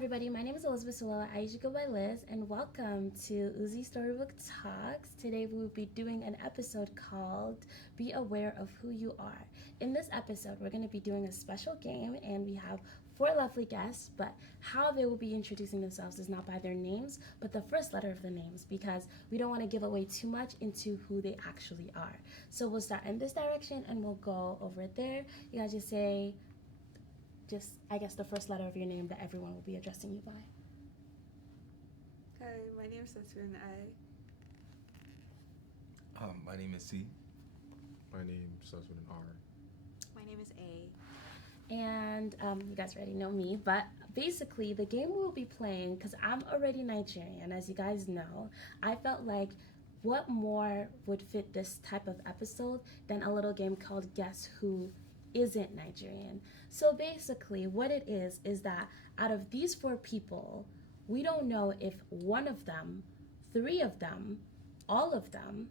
everybody. My name is Elizabeth Sewella. I usually go by Liz, and welcome to Uzi Storybook Talks. Today we will be doing an episode called Be Aware of Who You Are. In this episode, we're going to be doing a special game, and we have four lovely guests, but how they will be introducing themselves is not by their names, but the first letter of the names, because we don't want to give away too much into who they actually are. So we'll start in this direction, and we'll go over there. You guys just say... I guess, the first letter of your name that everyone will be addressing you by. Hi, my name is Satsurin. My name is C. My name starts with an R. My name is A. And you guys already know me, but basically the game we'll be playing, because I'm already Nigerian, as you guys know, I felt like what more would fit this type of episode than a little game called Guess Who Isn't Nigerian. So basically what it is that out of these four people, we don't know if one of them, three of them, all of them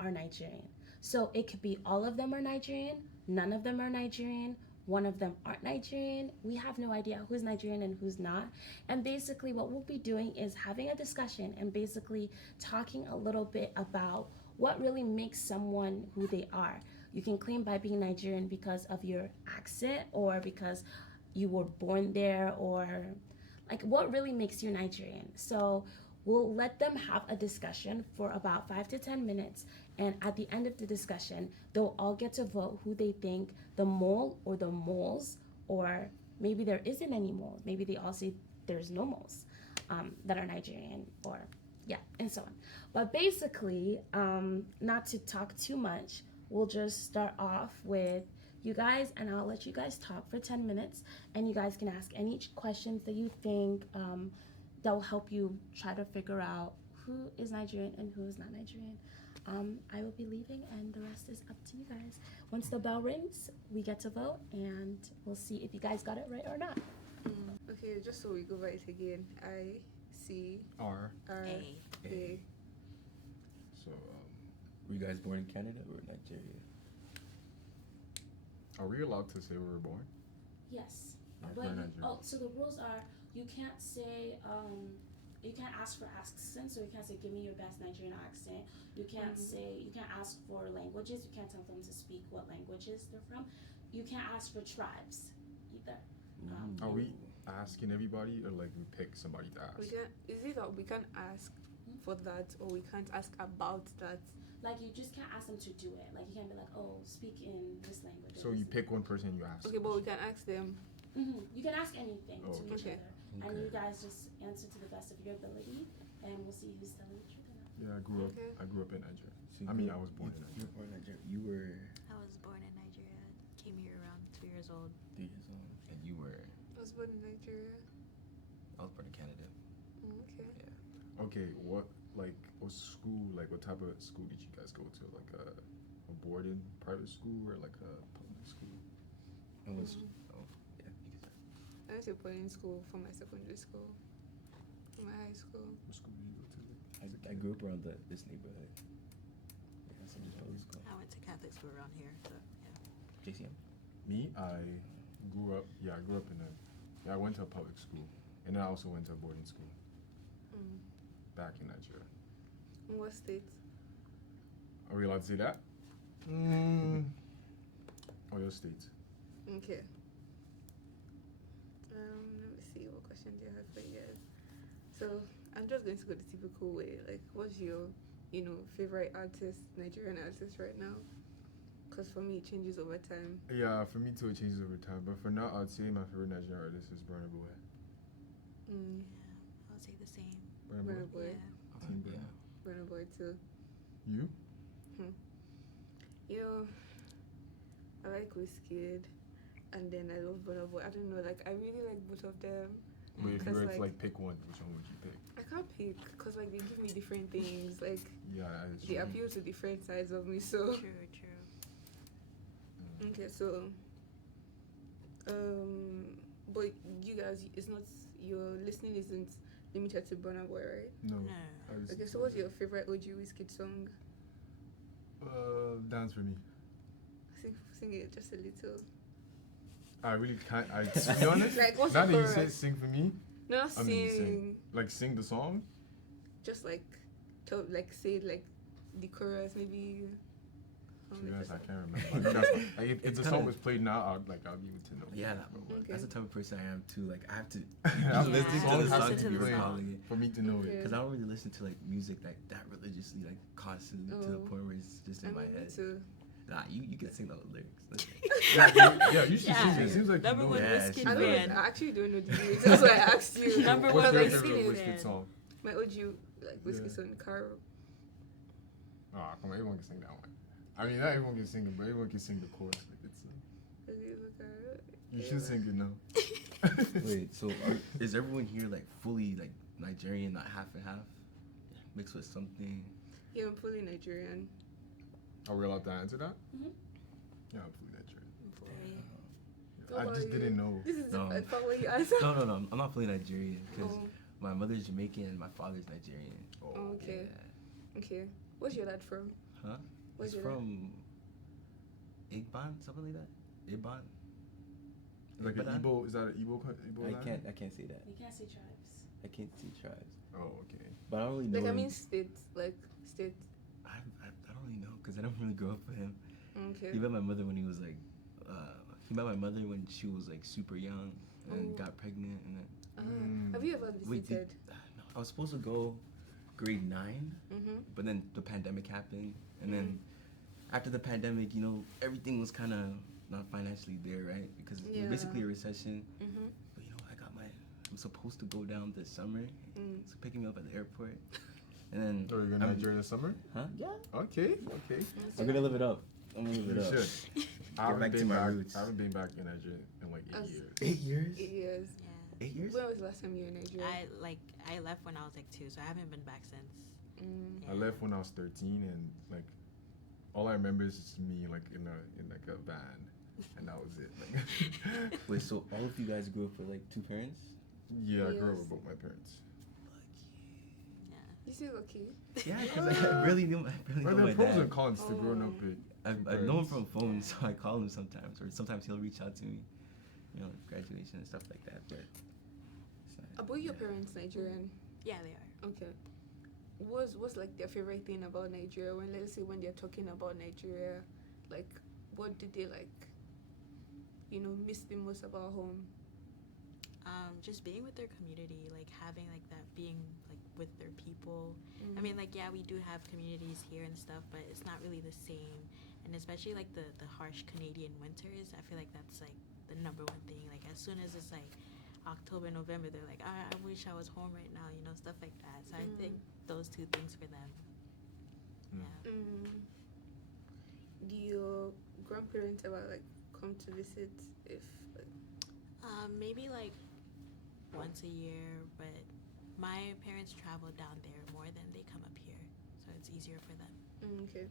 are Nigerian. So it could be all of them are Nigerian, none of them are Nigerian, one of them aren't Nigerian. We have no idea who's Nigerian and who's not. And basically what we'll be doing is having a discussion and basically talking a little bit about what really makes someone who they are. You can claim by being Nigerian because of your accent or because you were born there, or like what really makes you Nigerian. So we'll let them have a discussion for about 5 to 10 minutes, and at the end of the discussion they'll all get to vote who they think the mole or the moles, or maybe there isn't any moles, maybe they all say there's no moles that are Nigerian, or yeah, and so on. But basically, not to talk too much, we'll just start off with you guys, and I'll let you guys talk for 10 minutes, and you guys can ask any questions that you think that will help you try to figure out who is Nigerian and who is not Nigerian. I will be leaving, and the rest is up to you guys. Once the bell rings, we get to vote, and we'll see if you guys got it right or not. Okay, just so we go by it again. I, C, R. R, A. A. So, were you guys born in Canada or Nigeria? Are we allowed to say where we're born? Yes. Like, But we're you, Nigerian. so the rules are you can't say you can't ask for accent, so you can't say give me your best Nigerian accent. You can't say, you can't ask for languages. You can't tell them to speak what languages they're from. You can't ask for tribes either. Are we asking everybody, or like we pick somebody to ask? We can. Is it that we can ask for that, or we can't ask about that? Like you just can't ask them to do it. Like you can't be like, oh, speak in this language. So you pick one person and you ask. Okay, but we can ask them. You can ask anything to each Okay. other, and you guys just answer to the best of your ability, and we'll see who's telling the truth or not. Yeah, I grew Okay. up in Nigeria. So I mean, I was born in You Nigeria. were born in Nigeria. You were I was born in Nigeria. Came here around 2 years old. 3 years old. And you were... I was born in Nigeria. I was born in Canada. Okay. Okay, what school? Like, what type of school did you guys go to? Like a boarding private school or like a public school? It was... Mhm. Oh, yeah, you can say. I went to boarding school for my secondary school, for my high school. What school did you go to? I grew up around this neighborhood. Yeah, so just public school. I went to Catholic school around here, so yeah. JCM? Me, I grew up in I went to a public school, and then I also went to a boarding school back in Nigeria. In what state? Are we allowed to say that? Oh, your state. Okay. Let me see, what question do I have for you guys? So I'm just going to go the typical way. Like, what's your, favorite artist, Nigerian artist right now? Because for me, it changes over time. Yeah, for me too, it changes over time. But for now, I'd say my favorite Nigerian artist is Burna Boy. Mm. Yeah, I'll say the same. Burna Boy. Yeah. Team Yeah. Burna Boy too. You? I like Wizkid, and then I love Burna Boy. I don't know, like I really like both of them. But if you were to like- like pick one, which one would you pick? I can't pick because like they give me different things. Like Yeah, it's they true. appeal to different sides of me. So True. okay, so but you guys, it's not your listening isn't limited to Burna Boy, right? No. No. I just- Okay, so what's your favorite OG Wizkid song? Dance for me. Sing it just a little. I really can't. To be honest, Like, what's now the that you chorus? say sing for me, Not I mean, sing. sing. Like sing the song? Just like, say like the chorus maybe. To be honest, I can't remember. That's, like, if the song was played now, I'll be able to know. Yeah, Okay. that's the type of person I am too. Like I have to Yeah, listening to the has song to to be be played recalling it. for me to know Okay. it. Because I don't really listen to like music like that religiously, like constantly to the Oh. point where it's just in my Me head. too. Nah, you can sing those lyrics. Yeah, you should sing it. It seems like Number you know one it. Yeah, whiskey she's I, right. fan. I actually don't know the lyrics. That's why I asked you. Number What's one your whiskey favorite Whiskey fan. song? My OG like whiskey Yeah. song, Carol. Oh, come on, everyone can sing that one. I mean, not everyone can sing it, but everyone can sing the chorus. Like it's. You should sing it now. Wait, so is everyone here like fully like Nigerian, not half and half, mixed with something? Yeah, I'm fully Nigerian. Are we allowed to answer that? Mhm. Yeah, I'm fully Nigerian. What I about just you? didn't know. This is No. the part where you answer. No, I'm not fully Nigerian because Oh, my mother's Jamaican and my father's Nigerian. oh, okay. Yeah. Okay. Where's your dad from? Huh? Where's He's your dad? from Igban, something like that. Igban. Like an Ibadan? Igbo, is that an Igbo land? I can't say that. You can't say tribes. I can't see tribes. Oh, okay. But I don't really know. Like I him. mean state, like state. I don't really know because I don't really grow up with him. Okay. He met my mother when he was like, he met my mother when she was like super young and Oh. got pregnant and then. Have you ever Wait, visited? no, I was supposed to go grade 9, Mm-hmm. but then the pandemic happened, and then after the pandemic, you know, everything was kind of not financially there, right? Because it was basically a recession. Mm-hmm. But you know, I'm supposed to go down this summer. Mm. So picking me up at the airport, and then. Oh, you're going to Nigeria this summer? Huh? Yeah. Okay. I'm gonna live it up. I'm gonna live You it up. should. I haven't back to been my back. roots. I haven't been back in Nigeria in like 8 As- years. 8 years? 8 years. Yeah. 8 years? When was the last time you were in Nigeria? I left when I was like 2, so I haven't been back since. Mm. I left when I was 13, and like all I remember is just me like in like a van, and that was it. Like, Wait, so all of you guys grew up with like 2 parents? yeah, I grew up Yes. with both my parents. Yeah. You say lucky? Yeah, because I really knew But my there are pros and dad. cons to growing up with. I've known him from phones, so I call him sometimes, or sometimes he'll reach out to me, you know, graduation and stuff like that. But it's not, Are both your yeah. parents Nigerian? Yeah, they are. Okay. What's like their favorite thing about Nigeria? When let's say when they're talking about Nigeria, like what did they like? You know, miss the most about home? Just being with their community, like having like that, being like with their people. Mm. I mean, like yeah, we do have communities here and stuff, but it's not really the same. And especially like the harsh Canadian winters, I feel like that's like the number one thing. Like as soon as it's like October, November, they're like, I wish I was home right now, you know, stuff like that. So I think those 2 things for them. Yeah. Do your grandparents ever like come to visit? If like, Maybe like once a year, but my parents travel down there more than they come up here, so it's easier for them. okay,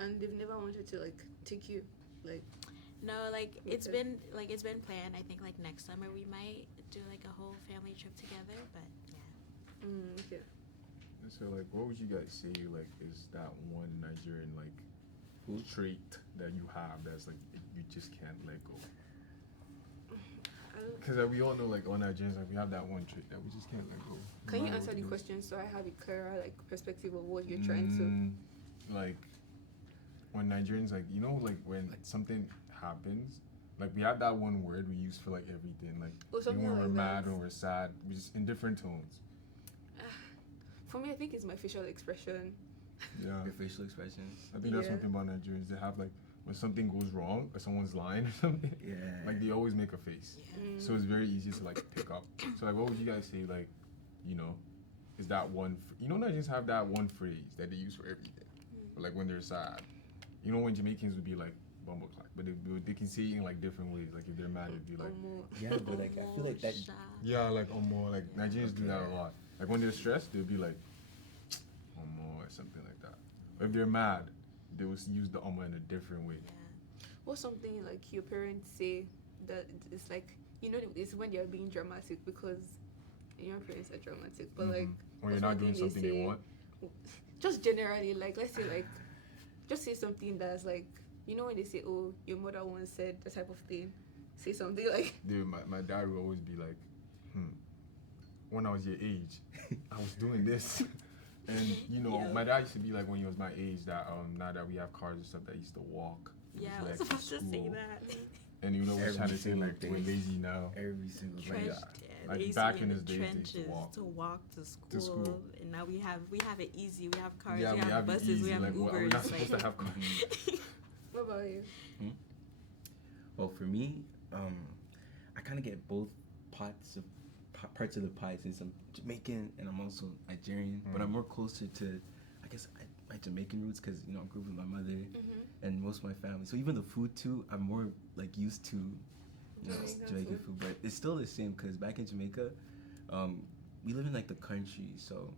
and they've never wanted to like take you, like No, like it's Okay. been planned. I think like next summer we might do like a whole family trip together, but yeah. okay. So like, what would you guys say like is that one Nigerian like trait that you have that's like you just can't let go? Because we all know like all Nigerians like we have that one trait that we just can't let go. Can you No matter answer what the it is. question so I have a clearer like perspective of what you're trying Like when Nigerians like you know like when something happens, like we have that one word we use for like everything, like Oh, even something when we're like mad, that. when we're sad, we just in different tones. to? For me, I think it's my facial expression. Yeah, Your facial expressions. I think that's Yeah. something about Nigerians. They have like when something goes wrong or someone's lying or something, Yeah. like they always make a face. So it's very easy to like pick up. So like, what would you guys say? Like, you know, is that one? You know, Nigerians have that one phrase that they use for everything. But like when they're sad, you know, when Jamaicans would be like bumble clock, but they can say it in like different ways. Like if they're mad, it'd be like Yeah, but like I feel like that. yeah, like more like Nigerians do that a lot. Like when they're stressed, they'll be like or something like that. Or if they're mad, they will use the in a different way. What's something like your parents say that it's like you know it's when they're being dramatic because your parents are dramatic, but like Or you're what's not one doing thing something they want. Just generally, like let's say like just say something that's like you know when they say oh your mother once said that type of thing. Say something like Dude, my dad would always be like, when I was your age, I was doing this. And you know, Yeah. my dad used to be like when he was my age that now that we have cars and stuff that he used to walk. Yeah, I Like, was to supposed to say school. that. And you know, we're Every trying to say single like day. we're lazy now. Every single day. Trench, yeah. yeah, Like, they used back to be in the his days, they used to trenches walk. to walk to school, To school. and now we have it easy. We have cars, Yeah, we have it buses, easy. we have like, Ubers. we're not supposed to have cars. What about you? Well, for me, I kind of get both parts of the pie since I'm Jamaican and I'm also Nigerian, but I'm more closer to, I guess, my Jamaican roots because I grew up with my mother and most of my family. So even the food too, I'm more like used to Jamaican food, but it's still the same because back in Jamaica, we live in like the country, so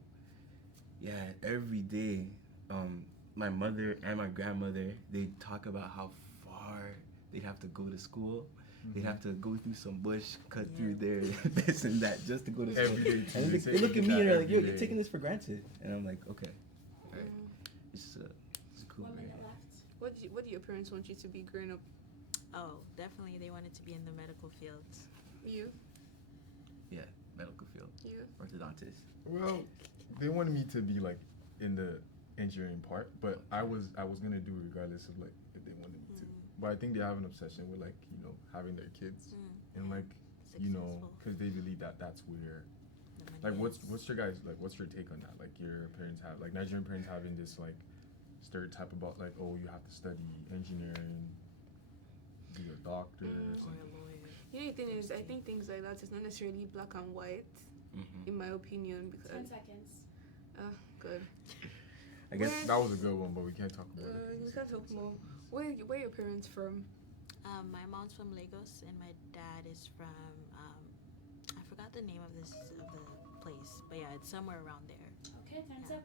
yeah, every day, my mother and my grandmother, they talk about how far they'd have to go to school. They'd have to go through some bush, cut through there, this and that, just to go to school. Every day, too. And They they say look at that me and they're like, every "Yo, you're day. taking this for granted," and I'm like, "Okay, all right, it's cool." 1 Man. minute left. What do your parents want you to be growing up? Oh, definitely, they wanted to be in the medical field. You? Yeah, medical field, You? orthodontist. Well, they wanted me to be like in the engineering part, but I was gonna do it regardless of like if they wanted me to. But I think they have an obsession with like having their kids and like Successful. because they believe that that's where The money like is- what's your guys like what's your take on that? Like your parents have like Nigerian parents having this like stereotype about like, oh, you have to study engineering, be a doctor or or something. a lawyer. You know, the thing is, I think things like that is not necessarily black and white, in my opinion, 10 because seconds. good. I guess Where- That was a good one, but we can't talk about it. We can't talk more. Where your parents from? My mom's from Lagos and my dad is from I forgot the name of the place, but yeah, it's somewhere around there. Okay, time's Yeah. up.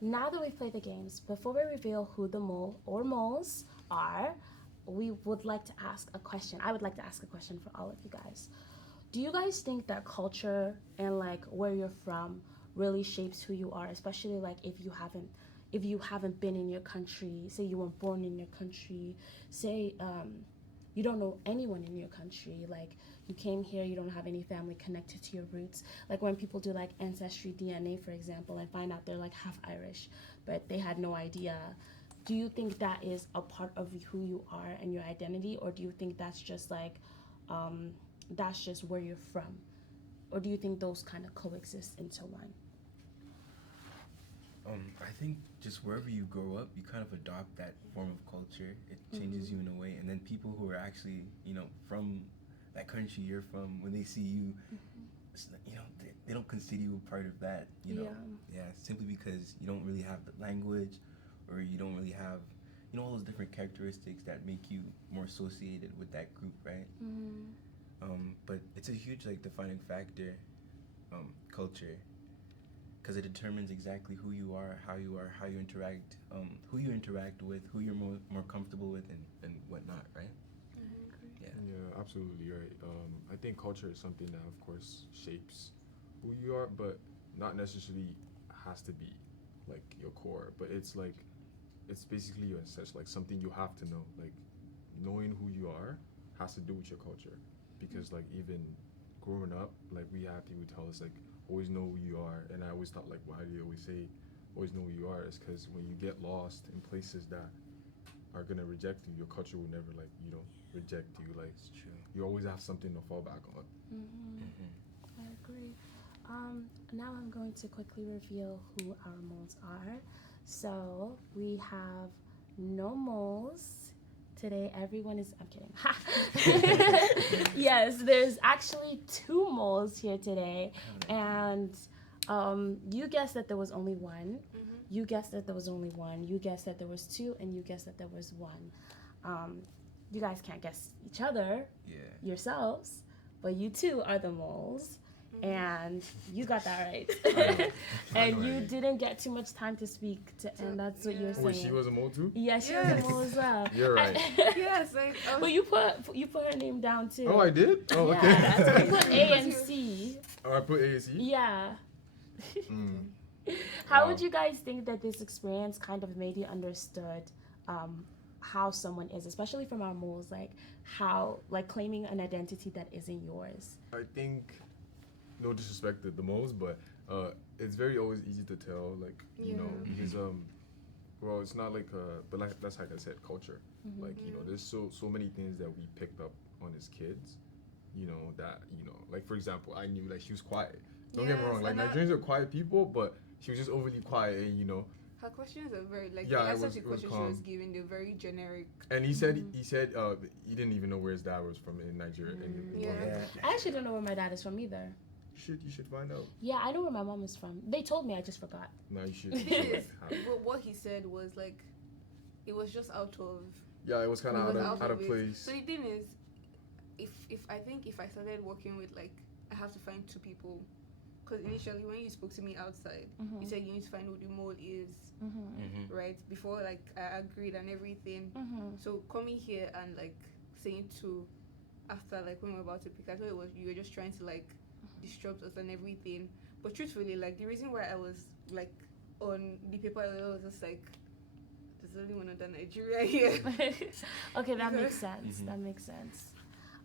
Now that we've played the games, before we reveal who the mole or moles are, we would like to ask a question. I would like to ask a question for all of you guys. Do you guys think that culture and like where you're from really shapes who you are, especially like if you haven't been in your country, say you weren't born in your country, say you don't know anyone in your country, like you came here, you don't have any family connected to your roots. Like when people do like ancestry DNA, for example, and find out they're like half Irish, but they had no idea. Do you think that is a part of who you are and your identity, or do you think that's just like that's just where you're from, or do you think those kind of coexist into one? I think just wherever you grow up, you kind of adopt that form of culture. It changes you in a way, and then people who are actually, from that country you're from, when they see you, it's like, they don't consider you a part of that. Yeah, simply because you don't really have the language, or you don't really have, all those different characteristics that make you more associated with that group, right? But it's a huge defining factor, culture. Because it determines exactly who you are, how you interact, who you interact with, who you're more comfortable with, and whatnot, right? Yeah, absolutely right. I think culture is something that, of course, shapes who you are, but not necessarily has to be like your core. But it's basically your ancestors, like something you have to know. Like knowing who you are has to do with your culture, because like even growing up, like we have people tell us like always know who you are, and I always thought like why do you always say always know who you are? Is because when you get lost in places that are gonna reject you, your culture will never reject you. Like It's true. you always have something to fall back on. I agree. Now I'm going to quickly reveal who our moles are. So we have no moles today. Everyone is, I'm kidding. Yes, there's actually 2 moles here today. And you guessed that there was only one. You guessed that there was only one. You guessed that there was 2, and you guessed that there was 1. You guys can't guess each other Yeah. yourselves, but you 2 are the moles. and you got that right. I And know you it. didn't get too much time to speak, and that's what you're Yeah. Wait, saying. she was a mole too? Yeah, she Yes. was a mole as well. You're right. Yes, like But you put her name down too. Oh, I did? Oh, Yeah, okay. that's you put A and Because C. Oh, I put AAC? Yeah. Mm. How Wow. would you guys think that this experience kind of made you understood how someone is, especially from our moles, like how, like claiming an identity that isn't yours? I think, no disrespect to the moles, but it's very always easy to tell, like, you know, Yeah. because, well, it's not like, but like, that's like I said, culture. Like, you know, there's so many things that we picked up on as kids, you know, that, you know, like, for example, I knew, like, she was quiet. Don't get me Yes, wrong, like, and Nigerians are quiet people, but she was just overly quiet, and, you know, her questions are very like Yeah, the it answer was- to it was questions she was calm. giving. They're very generic. and he said he didn't even know where his dad was from in Nigeria. And Yeah. I actually don't know where my dad is from either. you should find out. Yeah, I know where my mom is from. They told me, I just forgot. No, you should. The You thing should is, like, have- what he said was like, it was just out of. yeah, it was kind it of was out of it. place. So the thing is, if I think if I started working with like, I have to find two people, because initially when you spoke to me outside, you said you need to find who the mole is, right? Before like I agreed and everything. So coming here and like saying two after like when we were about to pick, I thought it was you were just trying to like disrupt us and everything. But truthfully, like the reason why I was like on the paper, I was just like, there's only one other Nigeria here. Okay, that makes sense. Mhm. That makes sense.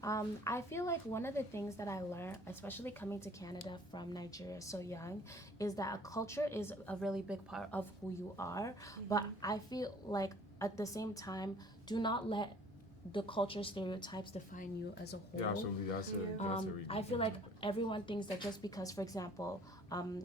I feel like one of the things that I learned, especially coming to Canada from Nigeria so young, is that a culture is a really big part of who you are. But I feel like at the same time, do not let the culture stereotypes define you as a whole. Yeah, absolutely. That's a really I good feel like example. everyone thinks that just because, for example,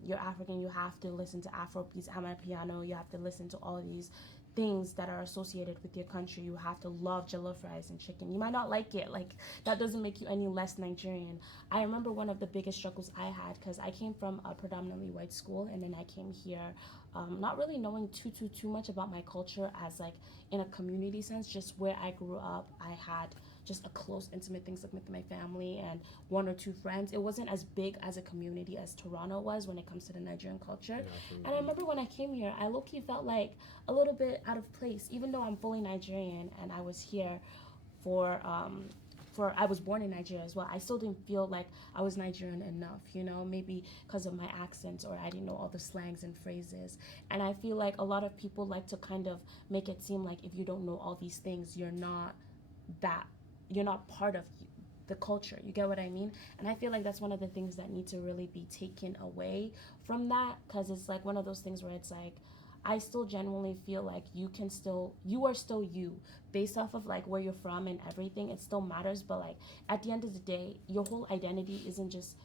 you're African, you have to listen to Afrobeats, Amapiano, you have to listen to all these things that are associated with your country. You have to love jollof rice and chicken. You might not like it. Like, that doesn't make you any less Nigerian. I remember one of the biggest struggles I had, because I came from a predominantly white school, and then I came here not really knowing too much about my culture as like in a community sense. Just where I grew up, I had just a close intimate things like with my family and one or two friends. It wasn't as big as a community as Toronto was when it comes to the Nigerian culture. Yeah, absolutely. And I remember when I came here, I low-key felt like a little bit out of place, even though I'm fully Nigerian and I was here for I was born in Nigeria as well. I still didn't feel like I was Nigerian enough, you know, maybe because of my accent, or I didn't know all the slangs and phrases. And I feel like a lot of people like to kind of make it seem like if you don't know all these things, you're not part of the culture. You get what I mean? And I feel like that's one of the things that need to really be taken away from that, because it's like one of those things where it's like, I still genuinely feel like you are still you, based off of like where you're from and everything. It still matters, but like at the end of the day, your whole identity isn't just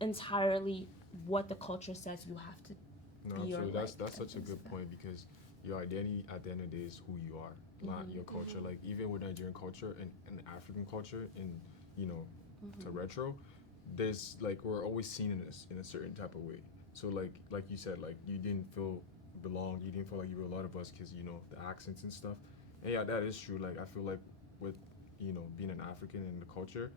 entirely what the culture says you have to No, be. Or absolutely. That's like, such a good point, because your identity at the end of the day is who you are, not your culture. Like even with Nigerian culture and African culture, and you know, to retro, there's like we're always seen in a certain type of way. So like you said, like you didn't feel belonged, you didn't feel like you were a lot of us because you know the accents and stuff. And yeah, that is true. Like I feel like with you know being an African in the culture,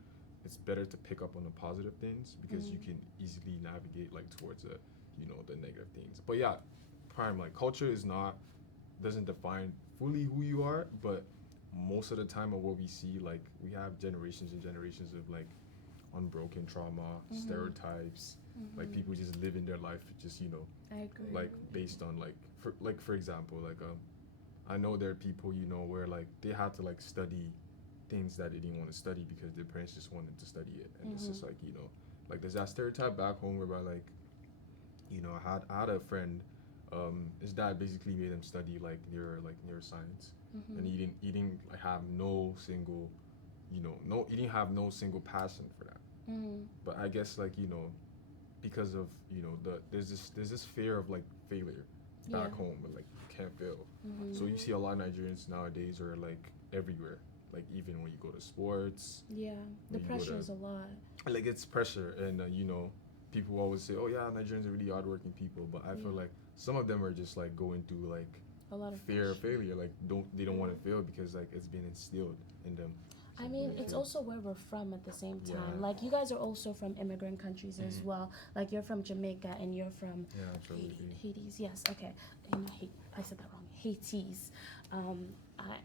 it's better to pick up on the positive things because you can easily navigate like towards the you know the negative things. But yeah, prime like culture doesn't define fully who you are, but most of the time of what we see, like we have generations and generations of like unbroken trauma, stereotypes, like people just living their life just you know I agree. like based on for example like I know there are people you know where like they had to like study things that they didn't want to study because their parents just wanted to study it, and it's just like you know like there's that stereotype back home whereby like you know I had a friend, his dad basically made him study like neuroscience, and he didn't like have no single you know he didn't have no single passion for that. But I guess like you know because of you know there's this fear of like failure back home, but like you can't fail. So you see a lot of Nigerians nowadays are like everywhere, like even when you go to sports, Yeah, the when you go pressure to- is a lot. like it's pressure, and you know people always say, oh yeah, Nigerians are really hardworking people, but I feel like some of them are just like going through like A lot of fear of pressure. failure, like they don't want to fail because like it's been instilled in them. I mean, it's also where we're from at the same time. Yeah. Like, you guys are also from immigrant countries as Mhm. well. Like, you're from Jamaica and you're from Yeah, absolutely. Hades. Yes, okay. I said that wrong. Hades.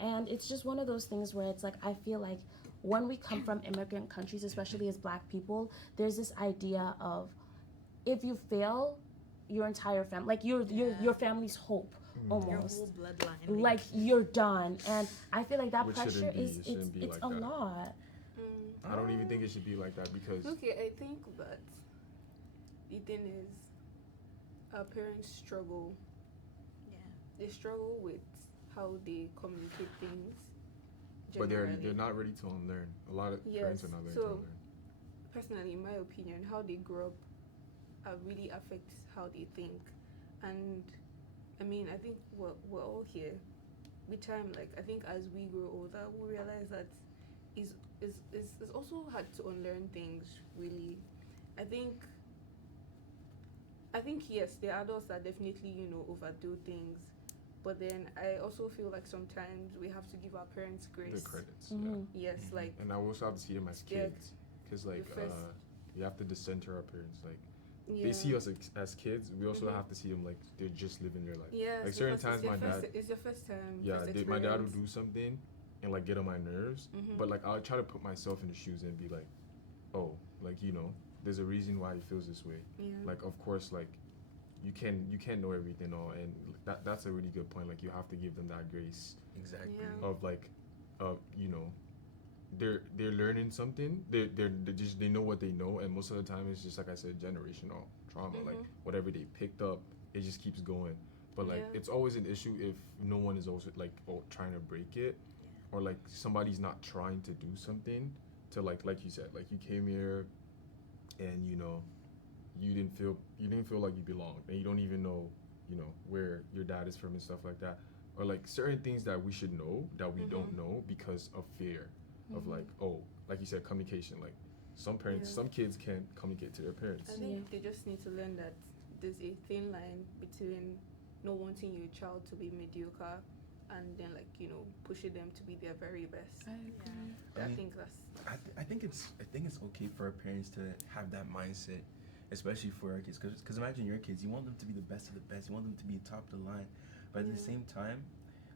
And it's just one of those things where it's like, I feel like when we come from immigrant countries, especially as black people, there's this idea of if you fail, your entire family, like your family's hope, Your almost. whole bloodline. Like you're done, and I feel like that Which pressure shouldn't be. is It shouldn't be it's like a that. lot. Mm. I don't even think it should be like that because Okay, I think that the thing is, our parents struggle. Yeah. They struggle with how they communicate things. but they're generally. not ready to unlearn. A lot of parents are not ready to so- unlearn. Personally, in my opinion, how they grow up really affects how they think. And I mean, I think we're all here. With time, like I think as we grow older, we realize that is also hard to unlearn things. Really, I think yes, the adults that definitely overdo things, but then I also feel like sometimes we have to give our parents grace. The credits. Mhm. Yes, Yeah. like And I also have to see them as Yeah. kids because like The first- you have to decenter our parents. Like yeah. they see us as kids, we also Mhm. have to see them like they're just living their life. Yeah, Like so certain because times my dad, it's your first time. yeah, first my dad would experience. do something and like get on my nerves, Mhm. but like I'll try to put myself in the shoes and be like, oh, like there's a reason why he feels this way. Yeah. Like of course like you can't know everything all, and that's a really good point. Like you have to give them that grace Exactly. Yeah. of like they're learning something. They know what they know, and most of the time it's just like I said, generational trauma. Like Mhm. whatever they picked up, it just keeps going. But like Yeah. it's always an issue if no one is also like trying to break it, or like somebody's not trying to do something to like you said, like you came here and you didn't feel like you belonged, and you don't even know where your dad is from and stuff like that, or like certain things that we should know that we don't Mhm. know because of fear of Mhm. like like you said, communication. Like some parents, Yeah. some kids can't communicate to their parents. I think they just need to learn that there's a thin line between not wanting your child to be mediocre and then pushing them to be their very best. I agree. I mean, think that's I think it's okay for our parents to have that mindset, especially for our kids. Because imagine your kids, you want them to be the best of the best. You want them to be top of the line, but at the Yeah. same time,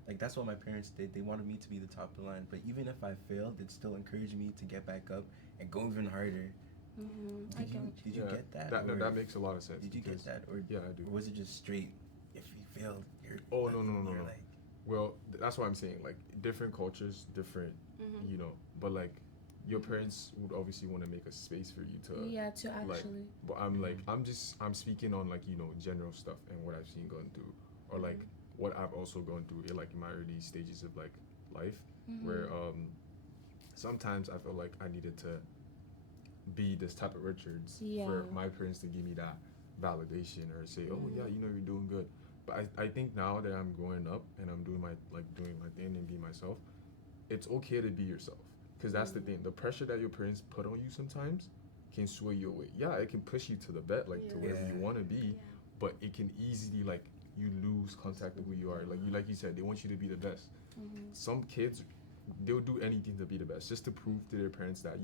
like that's what my parents did. They wanted me to be the top of the line. But even if I failed, they'd still encourage me to get back up and go even harder. I get what Did you Yeah, get that? no, or that makes a lot of sense. did you get because- that, or Yeah, I do. was it just straight? If you failed, you're Oh, no, you're no. like, Well, that's what I'm saying. Like different cultures, different, Mhm. But like your parents would obviously want to make a space for you to. Yeah, to like, actually. But I'm speaking on like general stuff and what I've seen going through, or like what I've also gone through in like my early stages of like life, where sometimes I felt like I needed to be this type of Richards for Yeah. my parents to give me that validation or say, oh Mhm. yeah, you're doing good. But I think now that I'm growing up and I'm doing my thing and being myself, it's okay to be yourself. Because that's the thing. The pressure that your parents put on you sometimes can sway you away. Yeah, it can push you to the bed, like to Yeah. wherever you Yeah. want to be, but it can easily like you lose contact with who you are. Like you said, they want you to be the best. Some kids, they'll do anything to be the best, just to prove to their parents that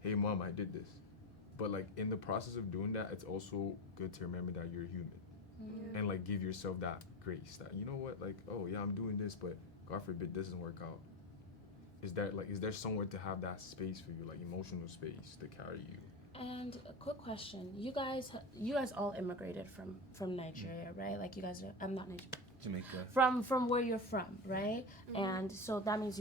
hey mom, I did this. But like in the process of doing that, it's also good to remember that you're human. Yeah. And like give yourself that grace that what, like, oh yeah, I'm doing this, but God forbid this doesn't work out. Is there somewhere to have that space for you, like emotional space to carry you? And a quick question: you guys all immigrated from Nigeria, right? Like you guys are. I'm not Nigerian. Jamaica. From where you're from, right? And so that means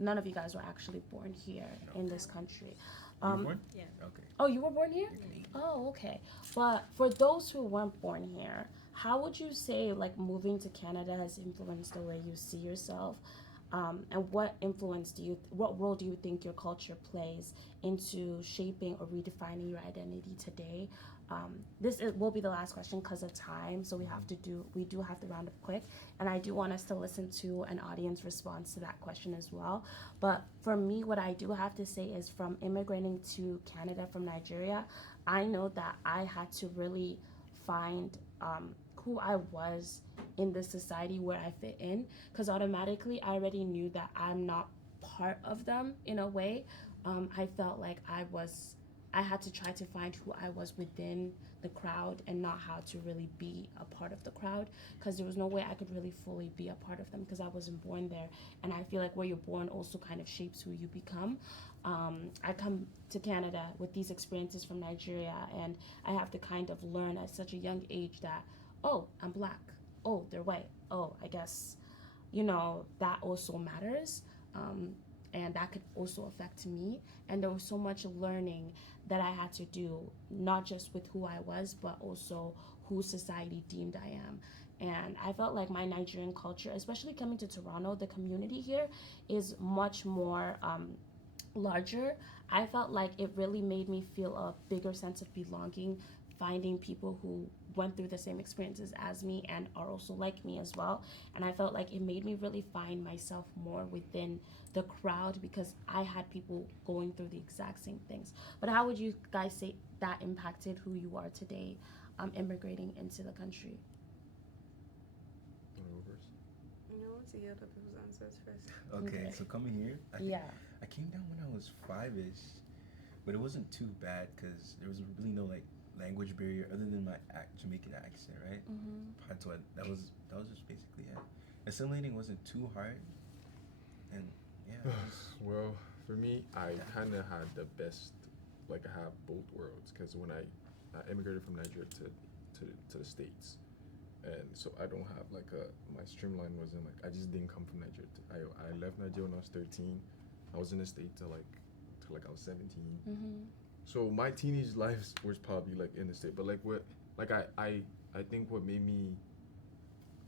none of you guys were actually born here in this country. You were born? Yeah. Okay. Oh, you were born here? Oh, okay. But for those who weren't born here, how would you say like moving to Canada has influenced the way you see yourself? And what role do you think your culture plays into shaping or redefining your identity today? Will be the last question because of time, so we do have to round up quick, and I do want us to listen to an audience response to that question as well. But for me, what I do have to say is from immigrating to Canada from Nigeria, I know that I had to really find who I was in this society where I fit in, because automatically I already knew that I'm not part of them in a way. I felt like I had to try to find who I was within the crowd and not how to really be a part of the crowd, because there was no way I could really fully be a part of them because I wasn't born there. And I feel like where you're born also kind of shapes who you become. I come to Canada with these experiences from Nigeria, and I have to kind of learn at such a young age that, oh, I'm black. Oh, they're white. Oh, I guess, that also matters. And that could also affect me. And there was so much learning that I had to do, not just with who I was, but also who society deemed I am. And I felt like my Nigerian culture, especially coming to Toronto, the community here is much more larger. I felt like it really made me feel a bigger sense of belonging, finding people who went through the same experiences as me and are also like me as well. And I felt like it made me really find myself more within the crowd because I had people going through the exact same things. But how would you guys say that impacted who you are today, immigrating into the country? I want to hear other people's answers first. Okay, Okay. so coming here, I came down when I was 5-ish, but it wasn't too bad because there was really no like language barrier other than my Jamaican accent, right? Patois. That was just basically it. Assimilating wasn't too hard, and yeah. Well, for me, I kind of had the best, like I have both worlds, because when I immigrated from Nigeria to the States, and so I don't have like my streamline wasn't like, I just didn't come from Nigeria. I left Nigeria when I was 13. I was in the States till I was 17. So my teenage life was probably like in the States, but I think what made me,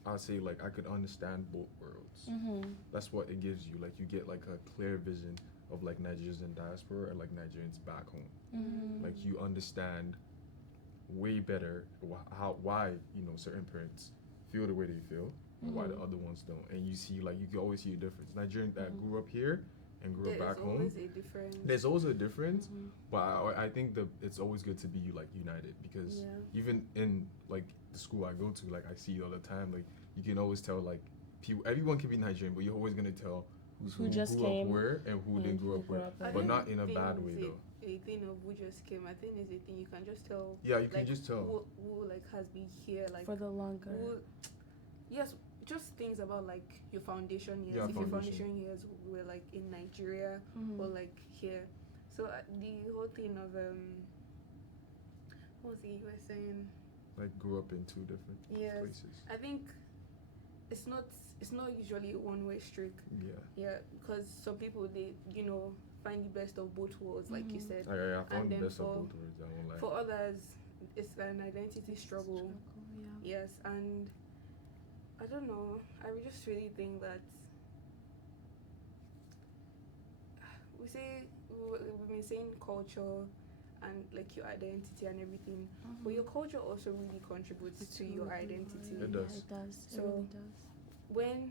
I'll say like I could understand both worlds. That's what it gives you. Like you get like a clear vision of like Nigerians in diaspora and like Nigerians back home. Like you understand way better why certain parents feel the way they feel and why the other ones don't. And you see like you can always see a difference. Nigerian that grew up here and grew up back home. There's always a difference, but I think that it's always good to be like united because even in like the school I go to, like I see it all the time. Like you can always tell like everyone can be Nigerian, but you're always gonna tell who just grew up where and who didn't grow up where, but not in a bad way though. A thing of who just came, I think is a thing you can just tell. Yeah, you can like, just tell who like has been here like For the longer. Yes, just things about like your foundation years. Yeah, if your foundation. foundation years were like in Nigeria or like here, so the whole thing of what was it you were saying? Like grew up in two different places. I think it's not usually a one-way street. Yeah, because some people they find the best of both worlds, like you said. I found the then best of both worlds. I won't lie. For others, it's an identity struggle. Yes, and I don't know. I just really think that we've been saying culture and like your identity and everything, but your culture also really contributes to your identity. It does. Yeah, it does. So it really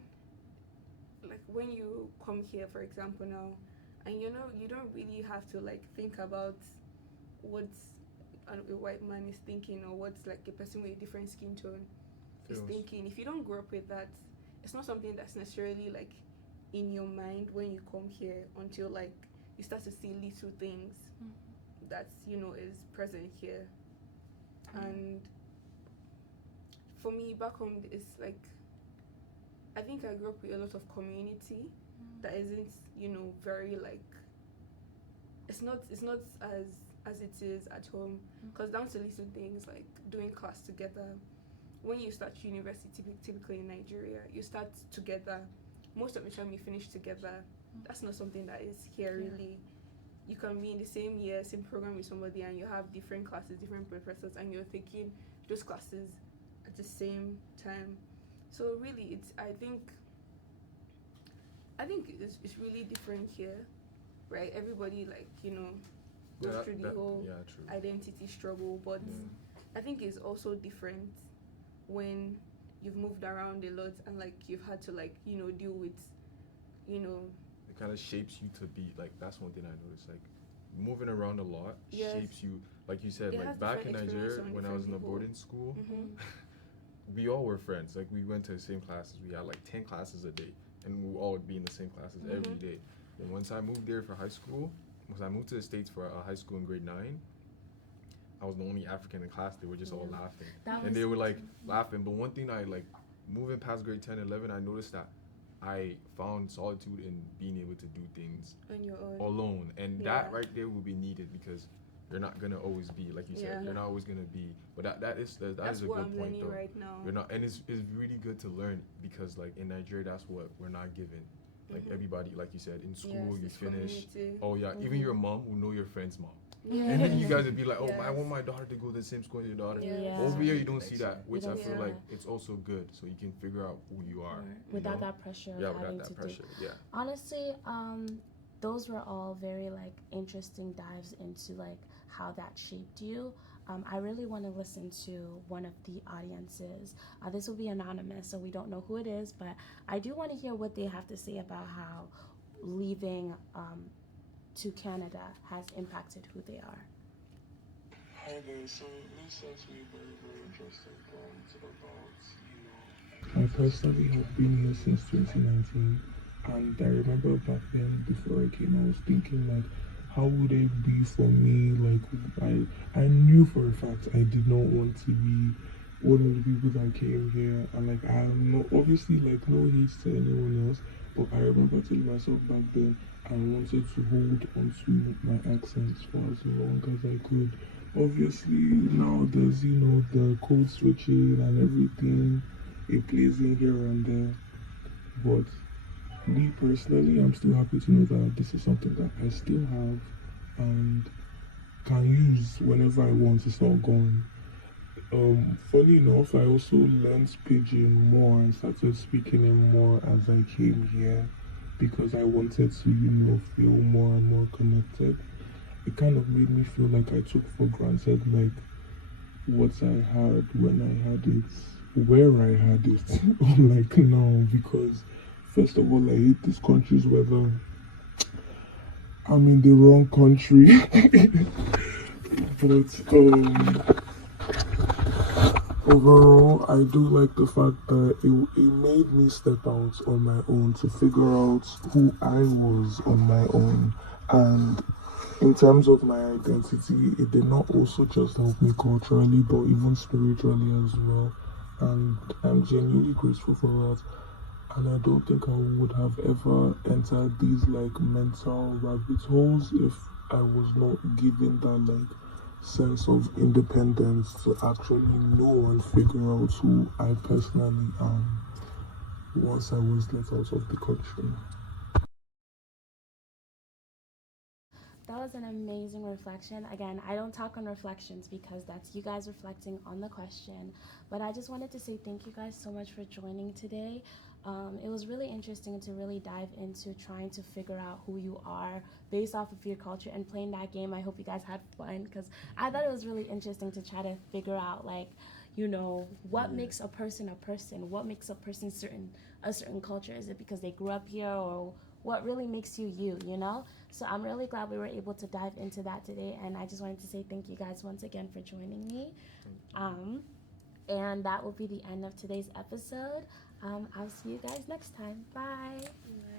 does. When you come here, for example, now, and you don't really have to like think about what a white man is thinking or what's like a person with a different skin tone is thinking. If you don't grow up with that, it's not something that's necessarily like in your mind when you come here until like you start to see little things that is present here. And for me back home, it's like I think I grew up with a lot of community that isn't very like it's not as it is at home, because down to little things like doing class together. When you start university, typically in Nigeria, you start together. Most of the time you finish together. That's not something that is here really. You can be in the same year, same program with somebody, and you have different classes, different professors, and you're taking those classes at the same time. So really, I think it's really different here, right? Everybody goes through the whole identity struggle, but I think it's also different when you've moved around a lot and like you've had to deal with it kind of shapes you to be like, that's one thing I noticed, like moving around a lot shapes you, like you said, like back in Nigeria when I was in a boarding school, we all were friends. Like we went to the same classes. We had like 10 classes a day, and we all would be in the same classes every day. And once I moved there for high school, once I moved to the States for high school in grade 9, I was the only African in class. They were just all laughing. And they were like laughing. But one thing I like, moving past grade 10, 11, I noticed that I found solitude in being able to do things On your own. alone. And that right there will be needed because you're not gonna always be, like you said, you're not always gonna be. But that is a That's good what I'm point learning though. right now. You're not, and it's really good to learn because like in Nigeria, that's what we're not given. Like everybody, like you said, in school you it's finish. community. Oh yeah, even your mom will know your friend's mom. Yeah. And then you guys would be like, oh, Yes. I want my daughter to go to the same school as your daughter. Yeah. Over here, you don't see that, which I don't feel see like that. it's also good, so you can figure out who you are. Without you know? that pressure of Yeah, having without to that pressure. do. Yeah. Honestly, those were all very like interesting dives into like how that shaped you. I really want to listen to one of the audiences. This will be anonymous, so we don't know who it is, but I do want to hear what they have to say about how leaving to Canada has impacted who they are. Hi there. So this sent me a very, very interesting point about, I personally have been here since 2019, and I remember back then, before I came, I was thinking like, how would it be for me? Like, I knew for a fact I did not want to be one of the people that came here, and like I am not obviously like no hate to anyone else, but I remember telling myself back then I wanted to hold on to my accents for as long as I could. Obviously now there's the code switching and everything, it plays in here and there, but me personally, I'm still happy to know that this is something that I still have and can use whenever I want. It's not gone. Funny enough, I also learned Pidgin more and started speaking it more as I came here because I wanted to, feel more and more connected. It kind of made me feel like I took for granted like what I had when I had it, where I had it, unlike now, because first of all, I hate this country's weather. I'm in the wrong country. But overall, I do like the fact that it made me step out on my own to figure out who I was on my own. And in terms of my identity, it did not also just help me culturally, but even spiritually as well. And I'm genuinely grateful for that. And I don't think I would have ever entered these like mental rabbit holes if I was not given that like sense of independence to actually know and figure out who I personally am once I was let out of the country. That was an amazing reflection. Again, I don't talk on reflections because that's you guys reflecting on the question. But I just wanted to say thank you guys so much for joining today. It was really interesting to really dive into trying to figure out who you are based off of your culture and playing that game. I hope you guys had fun because I thought it was really interesting to try to figure out like, what makes a person, what makes a person a certain culture. Is it because they grew up here, or what really makes you you, So I'm really glad we were able to dive into that today, and I just wanted to say thank you guys once again for joining me. And that will be the end of today's episode. I'll see you guys next time. Bye. Bye.